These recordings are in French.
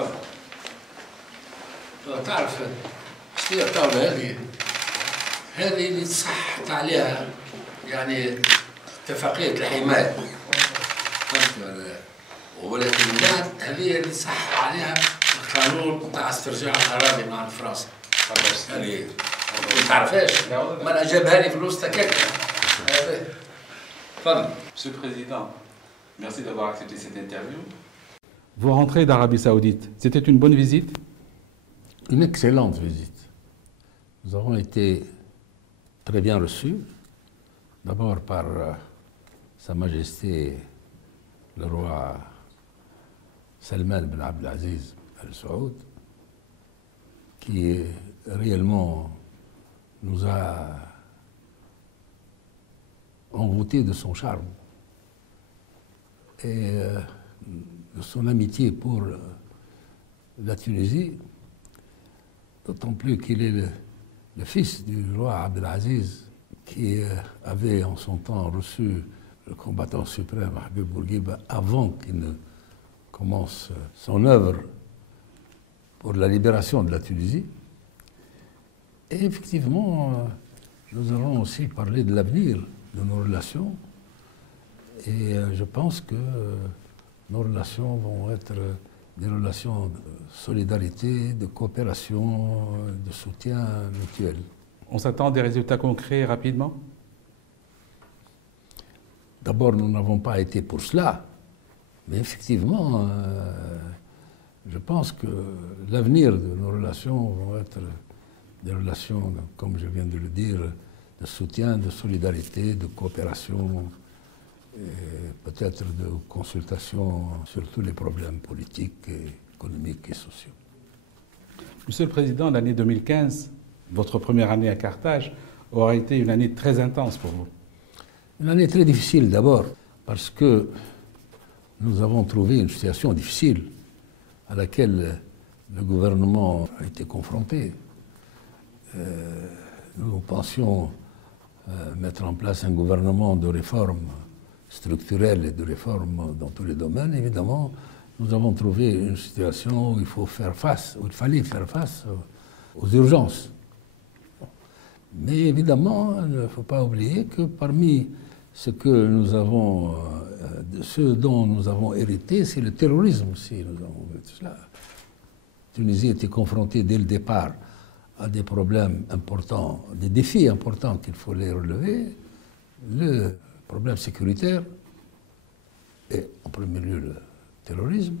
تفضل. تعرف شنو الطاولة هذه اللي تصحت عليها يعني اتفاقية الحماية. ولكن هذه اللي صح عليها القانون تاع استرجاع الأراضي مع فرنسا. هذه ما تعرفهاش؟ ما أنا جابها لي في الوسط هكاك. تفضل. Monsieur le Président, merci d'avoir accepté cette interview. Vous rentrez d'Arabie Saoudite. C'était une bonne visite? Une excellente visite. Nous avons été très bien reçus, d'abord par Sa Majesté le roi Salman Ben Abdelaziz Al Saoud, qui réellement nous a envoûtés de son charme et de son amitié pour la Tunisie, d'autant plus qu'il est le fils du roi Abdelaziz, qui avait en son temps reçu le combattant suprême Habib Bourguiba avant qu'il ne commence son œuvre pour la libération de la Tunisie. Et effectivement, nous allons aussi parler de l'avenir de nos relations. Et je pense que nos relations vont être des relations de solidarité, de coopération, de soutien mutuel. On s'attend à des résultats concrets rapidement? D'abord, nous n'avons pas été pour cela, mais effectivement, je pense que l'avenir de nos relations vont être des relations, comme je viens de le dire, de soutien, de solidarité, de coopération, et peut-être de consultation sur tous les problèmes politiques, économiques et sociaux. Monsieur le Président, l'année 2015, votre première année à Carthage, aura été une année très intense pour vous. Une année très difficile d'abord, parce que nous avons trouvé une situation difficile à laquelle le gouvernement a été confronté. Nous pensions mettre en place un gouvernement de réformes structurelles et de réformes dans tous les domaines. Évidemment, nous avons trouvé une situation où il fallait faire face aux urgences. Mais évidemment, il ne faut pas oublier que parmi ce dont nous avons hérité, c'est le terrorisme aussi. La Tunisie était confrontée dès le départ à des problèmes importants, des défis importants qu'il fallait relever. Le problème sécuritaire, et en premier lieu le terrorisme,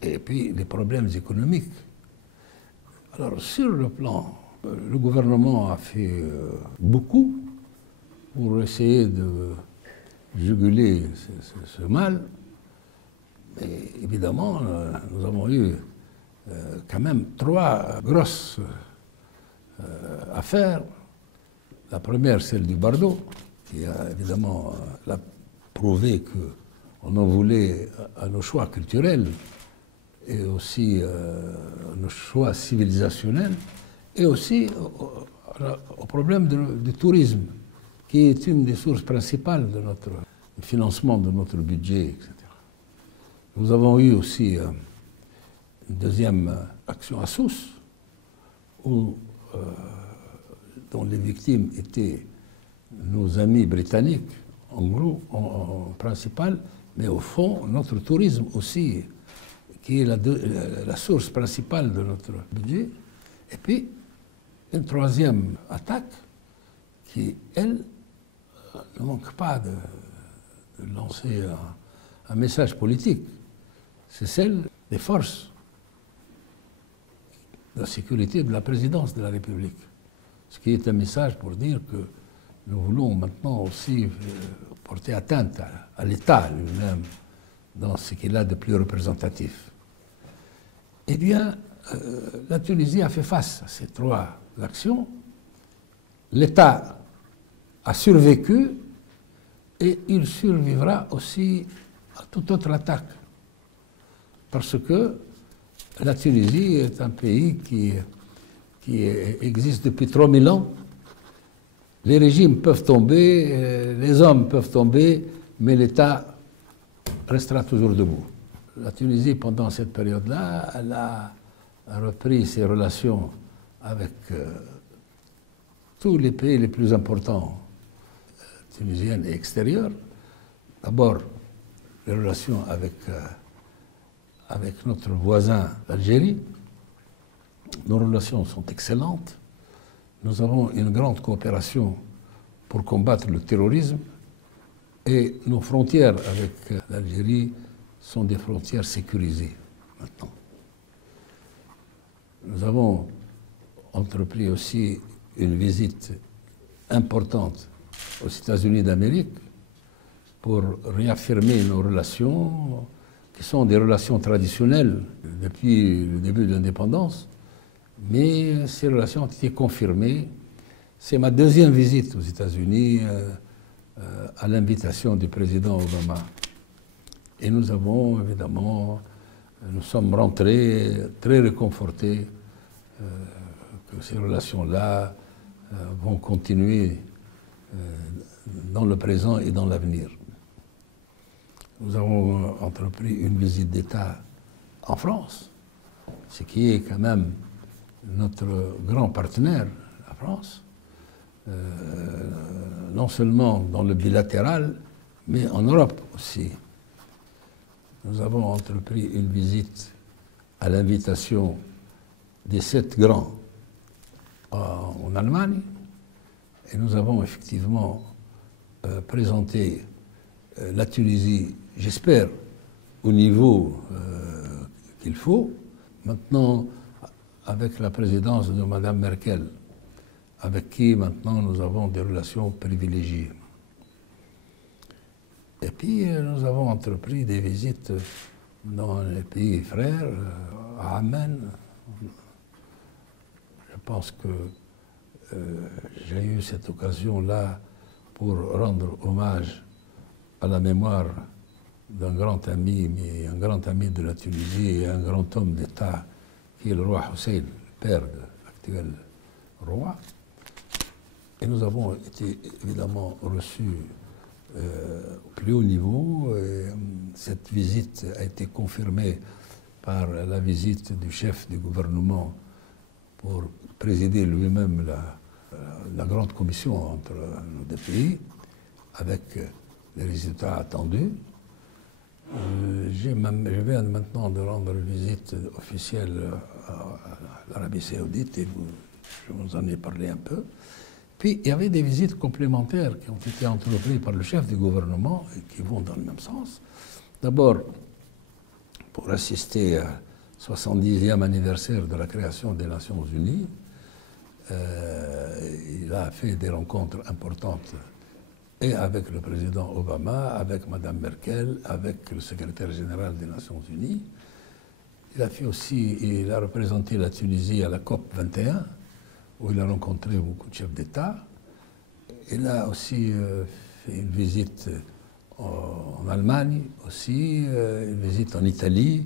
et puis les problèmes économiques. Alors sur le plan, le gouvernement a fait beaucoup pour essayer de juguler ce mal, mais évidemment, nous avons eu quand même 3 grosses affaires. La première, celle du Bardo, qui a évidemment prouvé qu'on en voulait à nos choix culturels et aussi à nos choix civilisationnels, et aussi au problème du tourisme, qui est une des sources principales de notre financement de notre budget, etc. Nous avons eu aussi une deuxième action à Sousse, dont les victimes étaient nos amis britanniques, en principal, mais au fond, notre tourisme aussi, qui est la source principale de notre budget. Et puis, une troisième attaque, qui, elle, ne manque pas de lancer un message politique. C'est celle des forces de la sécurité de la présidence de la République. Ce qui est un message pour dire que nous voulons maintenant aussi porter atteinte à l'État lui-même dans ce qu'il a de plus représentatif. Eh bien, la Tunisie a fait face à ces 3 actions. L'État a survécu et il survivra aussi à toute autre attaque. Parce que la Tunisie est un pays qui existe depuis 3000 ans. Les régimes peuvent tomber, les hommes peuvent tomber, mais l'État restera toujours debout. la Tunisie, pendant cette période-là, elle a repris ses relations avec tous les pays les plus importants tunisiens et extérieurs. D'abord, les relations avec notre voisin, l'Algérie. Nos relations sont excellentes. Nous avons une grande coopération pour combattre le terrorisme et nos frontières avec l'Algérie sont des frontières sécurisées maintenant. Nous avons entrepris aussi une visite importante aux États-Unis d'Amérique pour réaffirmer nos relations, qui sont des relations traditionnelles depuis le début de l'indépendance, mais ces relations ont été confirmées. C'est ma deuxième visite aux États-Unis à l'invitation du président Obama. Et nous avons évidemment, nous sommes rentrés très réconfortés que ces relations-là vont continuer dans le présent et dans l'avenir. Nous avons entrepris une visite d'État en France, ce qui est quand même notre grand partenaire, la France, non seulement dans le bilatéral, mais en Europe aussi. Nous avons entrepris une visite à l'invitation des 7 grands en Allemagne, et nous avons effectivement présenté la Tunisie, j'espère, au niveau qu'il faut. Maintenant, avec la présidence de Mme Merkel, avec qui maintenant nous avons des relations privilégiées. Et puis nous avons entrepris des visites dans les pays frères, à Amman. Je pense que j'ai eu cette occasion-là pour rendre hommage à la mémoire d'un grand ami, mais un grand ami de la Tunisie et un grand homme d'État, qui est le roi Hussein, le père de l'actuel roi. Et nous avons été évidemment reçus au plus haut niveau. Et cette visite a été confirmée par la visite du chef du gouvernement pour présider lui-même la grande commission entre nos deux pays, avec les résultats attendus. Je viens maintenant de rendre visite officielle à l'Arabie Saoudite et je vous en ai parlé un peu. Puis il y avait des visites complémentaires qui ont été entreprises par le chef du gouvernement et qui vont dans le même sens. D'abord, pour assister au 70e anniversaire de la création des Nations Unies, il a fait des rencontres importantes et avec le président Obama, avec Mme Merkel, avec le secrétaire général des Nations Unies. Il a représenté la Tunisie à la COP 21, où il a rencontré beaucoup de chefs d'État. Il a aussi fait une visite en Allemagne, aussi, une visite en Italie.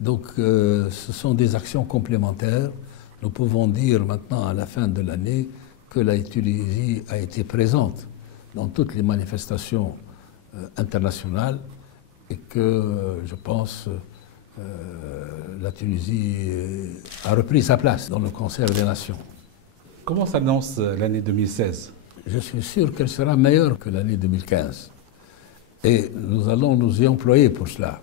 Donc ce sont des actions complémentaires. Nous pouvons dire maintenant, à la fin de l'année, que la Tunisie a été présente dans toutes les manifestations internationales et que, je pense, la Tunisie a repris sa place dans le concert des nations. Comment s'annonce l'année 2016 ? Je suis sûr qu'elle sera meilleure que l'année 2015. Et nous allons nous y employer pour cela.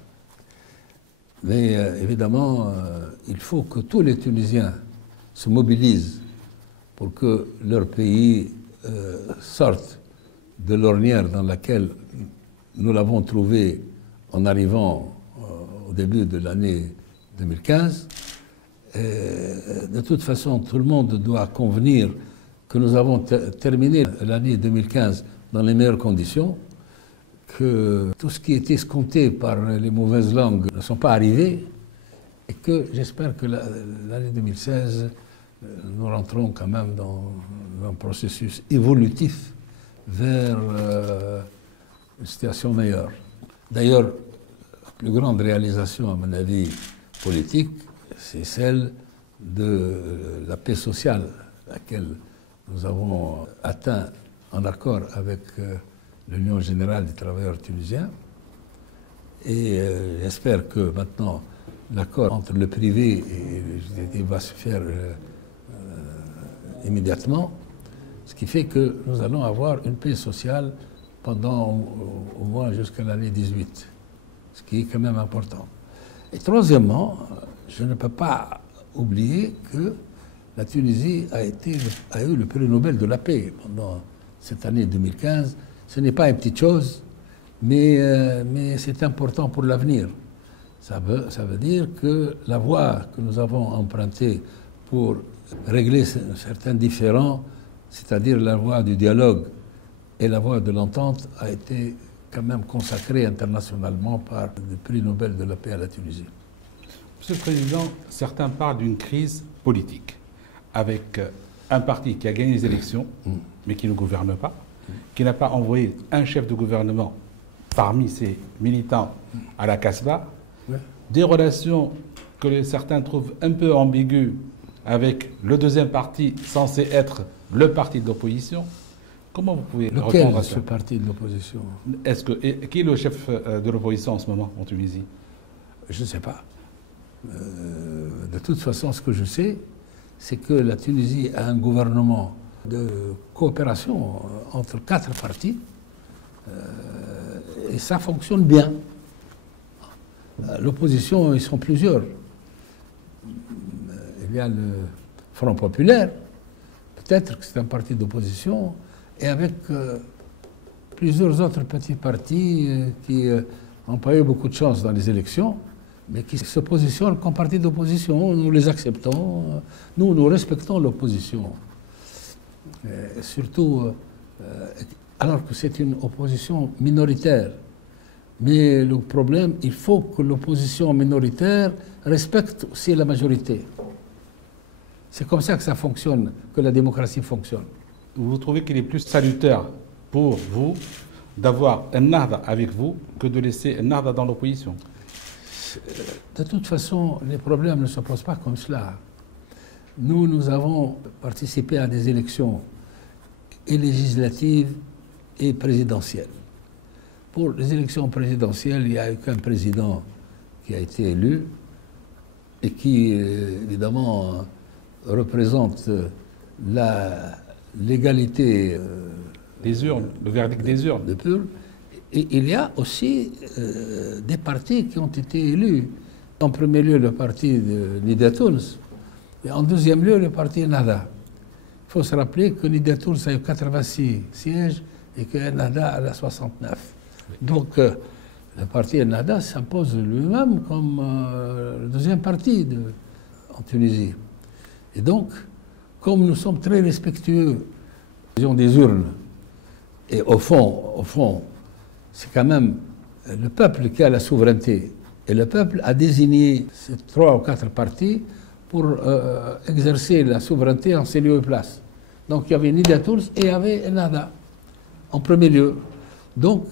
Mais évidemment, il faut que tous les Tunisiens se mobilisent pour que leur pays sorte de l'ornière dans laquelle nous l'avons trouvé en arrivant au début de l'année 2015. De toute façon, tout le monde doit convenir que nous avons terminé l'année 2015 dans les meilleures conditions, que tout ce qui est escompté par les mauvaises langues ne sont pas arrivés, et que j'espère que l'année 2016, nous rentrons quand même dans un processus évolutif vers une situation meilleure. D'ailleurs, la plus grande réalisation, à mon avis, politique, c'est celle de la paix sociale, laquelle nous avons atteint en accord avec l'Union générale des travailleurs tunisiens. Et j'espère que maintenant, l'accord entre le privé et va se faire immédiatement, ce qui fait que nous allons avoir une paix sociale pendant au moins jusqu'à l'année 18, ce qui est quand même important. Et troisièmement, je ne peux pas oublier que la Tunisie a eu le prix Nobel de la paix pendant cette année 2015. Ce n'est pas une petite chose, mais c'est important pour l'avenir. Ça veut dire que la voie que nous avons empruntée pour régler certains différends, c'est-à-dire la voie du dialogue et la voie de l'entente, a été quand même consacrée internationalement par le prix Nobel de la paix à la Tunisie. Monsieur le Président, certains parlent d'une crise politique, avec un parti qui a gagné les élections, mais qui ne gouverne pas, qui n'a pas envoyé un chef de gouvernement parmi ses militants à la Casbah, des relations que certains trouvent un peu ambiguës avec le deuxième parti censé être le parti de l'opposition. Comment vous pouvez répondre à ça? Ce parti de l'opposition? Qui est le chef de l'opposition en ce moment en Tunisie? Je ne sais pas. De toute façon, ce que je sais, c'est que la Tunisie a un gouvernement de coopération entre 4 partis et ça fonctionne bien. L'opposition, ils sont plusieurs. Il y a le Front populaire, peut-être que c'est un parti d'opposition, et avec plusieurs autres petits partis qui n'ont pas eu beaucoup de chance dans les élections, mais qui se positionnent comme parti d'opposition. Nous les acceptons, nous respectons l'opposition. Surtout, alors que c'est une opposition minoritaire. Mais le problème, il faut que l'opposition minoritaire respecte aussi la majorité. C'est comme ça que ça fonctionne, que la démocratie fonctionne. Vous trouvez qu'il est plus salutaire pour vous d'avoir un Nahda avec vous que de laisser un Nahda dans l'opposition? De toute façon, les problèmes ne se posent pas comme cela. Nous avons participé à des élections et législatives et présidentielles. Pour les élections présidentielles, il n'y a eu qu'un président qui a été élu et qui, évidemment, représente l'égalité des urnes, le verdict des urnes. Et il y a aussi des partis qui ont été élus. En premier lieu, le parti de Nida Tounes, et en deuxième lieu, le parti Nahda. Il faut se rappeler que Nida Tounes a eu 86 sièges et que Nahda a 69. Donc, le parti Nahda s'impose lui-même comme le deuxième parti en Tunisie. Et donc, comme nous sommes très respectueux des urnes, et au fond, c'est quand même le peuple qui a la souveraineté. Et le peuple a désigné ces 3 ou 4 partis pour exercer la souveraineté en ces lieux et places. Donc il y avait Nida Tounes et il y avait Nahda, en premier lieu. Donc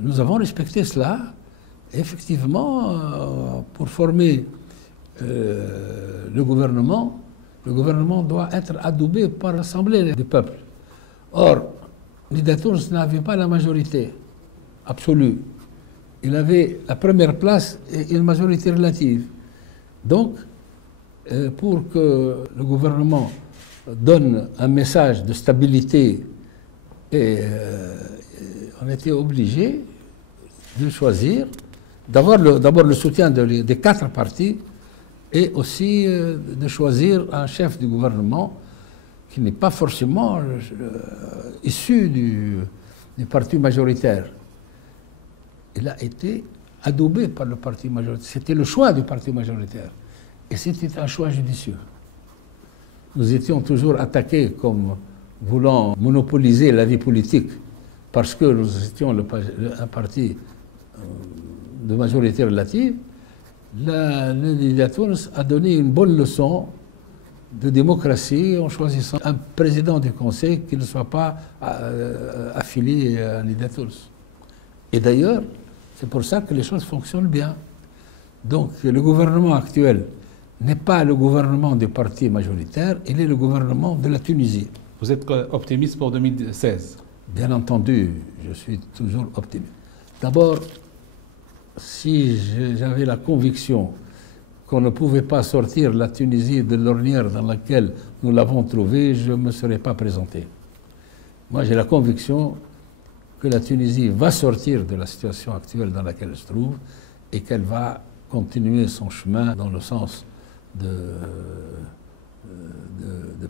nous avons respecté cela. Et effectivement, pour former le gouvernement doit être adoubé par l'Assemblée du peuple. Or, Nida Tounes n'avait pas la majorité absolue. Il avait la première place et une majorité relative. Donc, pour que le gouvernement donne un message de stabilité, on était obligé de choisir, d'abord le soutien des 4 partis et aussi de choisir un chef du gouvernement qui n'est pas forcément issu du parti majoritaire. Il a été adoubé par le parti majoritaire. C'était le choix du parti majoritaire. Et c'était un choix judicieux. Nous étions toujours attaqués comme voulant monopoliser la vie politique parce que nous étions un parti de majorité relative. Nida Tounes a donné une bonne leçon de démocratie en choisissant un président du Conseil qui ne soit pas affilié à Nida Tounes. Et d'ailleurs, c'est pour ça que les choses fonctionnent bien. Donc le gouvernement actuel n'est pas le gouvernement du parti majoritaire, il est le gouvernement de la Tunisie. Vous êtes optimiste pour 2016? Bien entendu, je suis toujours optimiste. D'abord, si j'avais la conviction qu'on ne pouvait pas sortir la Tunisie de l'ornière dans laquelle nous l'avons trouvée, je ne me serais pas présenté. Moi, j'ai la conviction que la Tunisie va sortir de la situation actuelle dans laquelle elle se trouve et qu'elle va continuer son chemin dans le sens de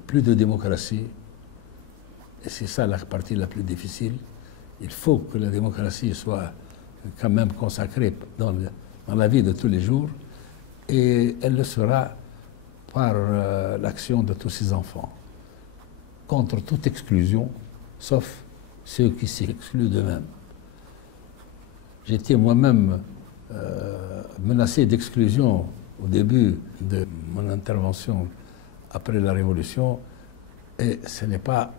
plus de démocratie. Et c'est ça la partie la plus difficile. Il faut que la démocratie soit quand même consacrée dans la vie de tous les jours, et elle le sera par l'action de tous ses enfants, contre toute exclusion, sauf ceux qui s'excluent d'eux-mêmes. J'étais moi-même menacé d'exclusion au début de mon intervention après la Révolution, et ce n'est pas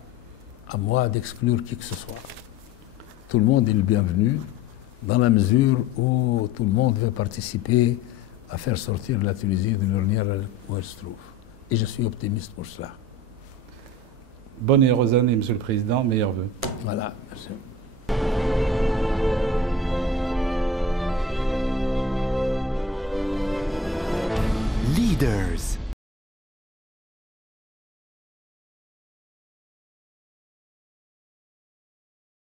à moi d'exclure qui que ce soit. Tout le monde est le bienvenu, dans la mesure où tout le monde veut participer à faire sortir la Tunisie de l'ornière où elle se trouve. Et je suis optimiste pour cela. Bonne et heureuse année, Monsieur le Président, meilleurs vœux. Voilà, merci. Leaders.